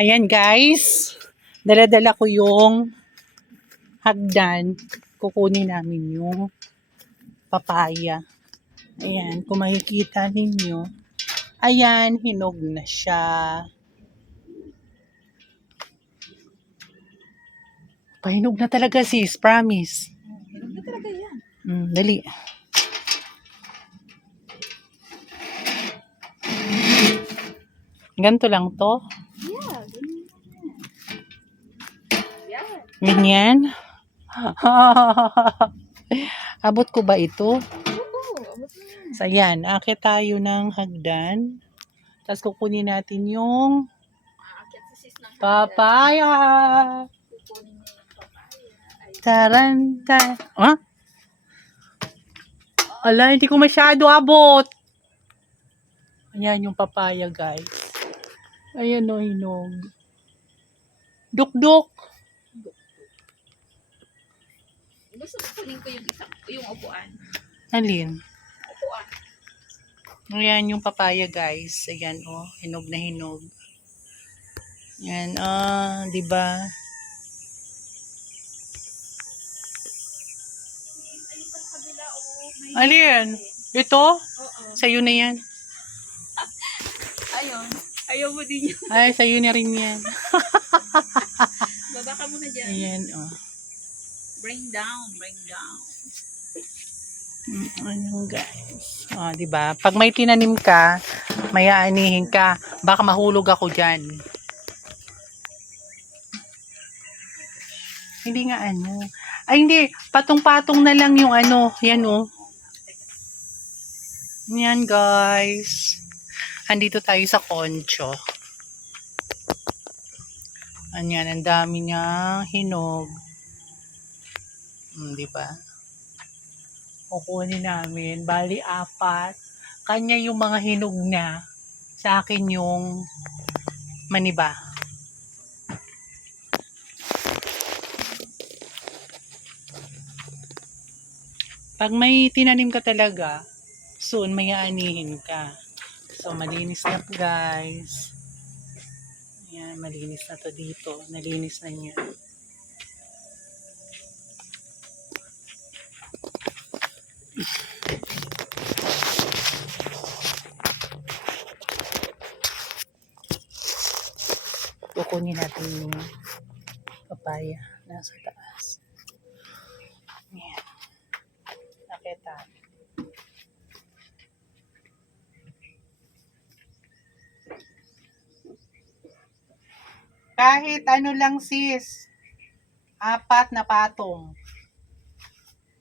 Ayan guys, daladala ko yung hagdan. Kukunin namin yung papaya. Ayan, kung makikita ninyo, ayan, hinog na siya. Pahinog na talaga sis, promise. Hinog na talaga yan. Mm, dali. Ganito lang to. Yeah, ganyan yan. Yan. Ganyan. Abot ko ba ito? So, ayan. Akit tayo ng hagdan. Tapos kukunin natin yung papaya. Taranta. Ha? Ala, hindi ko masyado abot. Ayan yung papaya, guys. Ayan o, hinog. Duk-duk. Gusto ko kunin ko yung isang, yung upuan. Alin? Upuan. Ayan yung papaya, guys. Ayan, oh. Hinog na hinog. Ayan, ah, di ba? Oh. Alin? Ito? Oo. Sa'yo na yan. Ayun. Ayaw mo din yun. Ay, sa'yo na rin yan. Baba ka muna dyan. Ayan, oh. Bring down, bring down. Mm, Ano guys? Oh, 'di ba? Pag may tinanim ka, may aanihin ka, baka mahulog ako diyan. Hindi nga ano. Ay hindi, patong-patong na lang yung ano, yan oh. Yan guys. Andito tayo sa Concho. Anyan, ang dami niyang hinog. Hmm, di ba? kukunin namin. Bali, apat. Kanya yung mga hinog na. Sa akin yung maniba. Pag may tinanim ka talaga, soon may aanihin ka. So, malinis na guys. Ayan, malinis na to dito. Nalinis na niya. Kukunin natin yung papaya nasa taas. Ayan. Nakita. Kahit ano lang sis. Apat na patong.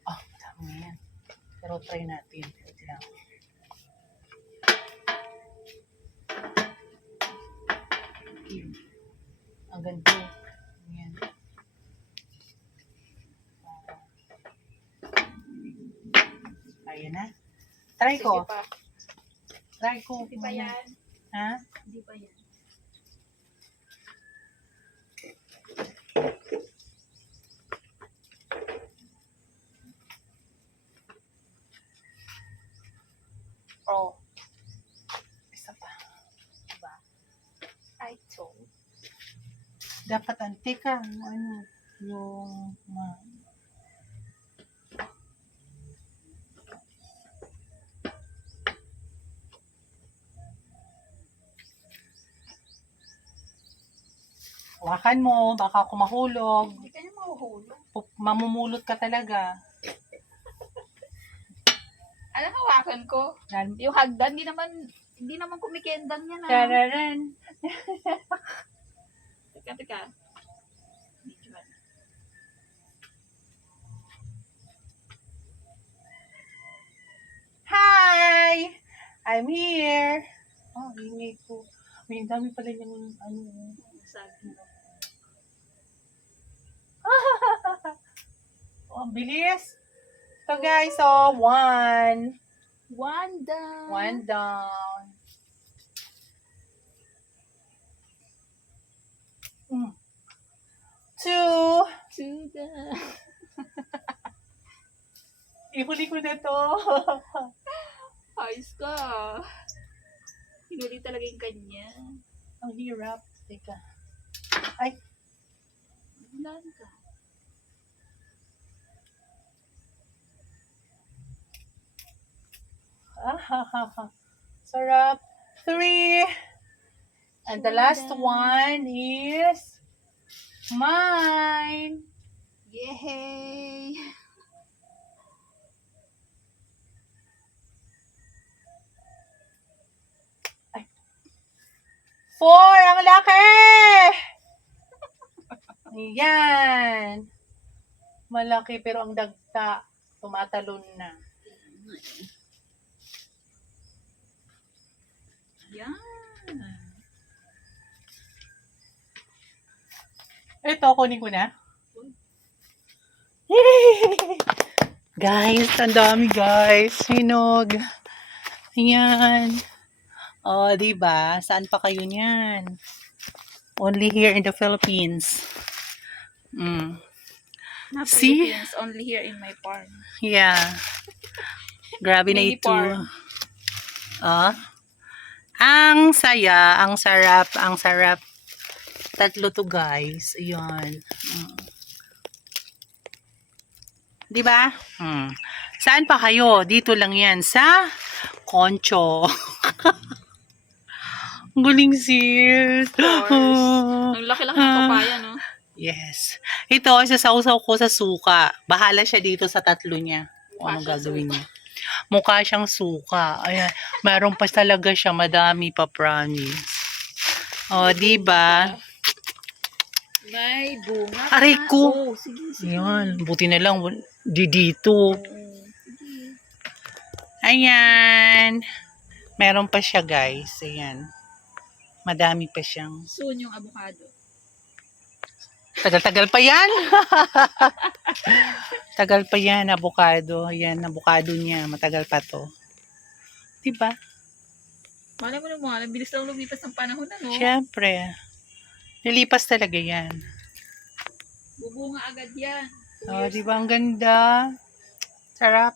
Oh, dami yan. Pero try natin. Wait lang. Yun. Ang ganito. Ayan. Ayan na. Try ko. Sige pa. Try ko. Hindi pa yan. Ha? Hindi pa yan. Oh. Isa pa. Diba? I told. Dapat antika. Ano? Yung... ma- Hawakan mo, baka ako mahulog. Hindi ka niya mahuhulog. Mamumulot ka talaga. Hawakan ko? Yung hagdan, hindi naman, hindi naman kumikendang yan ah. Tararan. Teka, teka. Ano. Hi! I'm here. Oh, ingay ko. May dami pala yung ano. Sabi mo. Oh, bilis. So guys, so one. One down. One down. Mm. Two. Two down. Ihuli ko na to. Ayos ka. Hinuli talaga yung kanya. ang hirap. Teka. Ay. Ulan ka. Ah, ha, ha, ha. Sarap. Three. And the last one is mine. Yay! Four! Ang laki! Ayan. Malaki pero ang dagta. Tumatalon na. Yan. Ito, kunin ko na. guys, ang dami guys. Hinog. Ayan. O, oh, diba? Saan pa kayo niyan? Only here in the Philippines. Mm. Not See? Philippines, only here in my farm. Yeah. Grabe na ito. Ah. Ang saya, ang sarap, ang sarap. Tatlo to guys. Ayan. Mm. Di ba? Hmm. Saan pa kayo? Dito lang yan sa Concho. Ang Galing sis. Ang laki-laki ng papaya, no? Yes. Ito, isasawsaw ko sa suka. Bahala siya dito sa tatlo niya. Kung anong gagawin niya. Mukha siyang suka. Ayan. Meron pa talaga siya. Madami pa, promise. O, di ba? May bunga. Aray ko. Oh, sige, sige. Ayan. Buti na lang. Di dito. Ayan. Meron pa siya, guys. Ayan. Madami pa siyang. Soon yung avocado. Tagal-tagal pa yan. Tagal pa yan, avocado. Yan, avocado niya. Matagal pa to. Diba? Malay mo na mga, ang bilis lang lumipas ng panahon na, no? Siyempre. Nilipas talaga yan. Bubunga agad yan. Oh, di ba? Ang ganda. Sarap.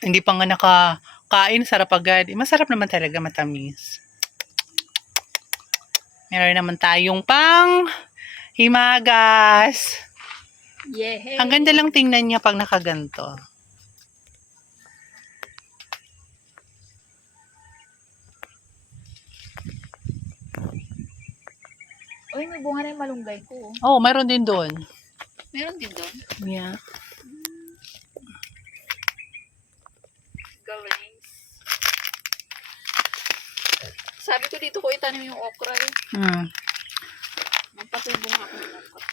Hindi pa nga nakakain, sarap agad. Eh, masarap naman talaga, matamis. Meron naman tayong pang himagas. Yehey! Ang ganda lang tingnan niya pag nakaganto. Uy, may bunga na yung malunggay ko. oh. Oh, meron din doon. Meron din doon. Yeah. Galing. Sabi ko dito ko itanim yung okra eh. Mm. Magpatubong ako ng okra.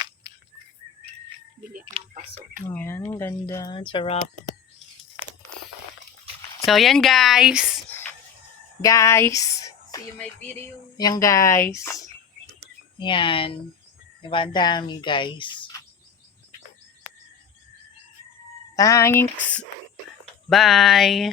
Bili ako ng paso. Ayan, ganda. Sarap. So, yan guys. Guys. See you my video. Yan guys. Yan. Diba? Ang dami guys. Thanks. Bye.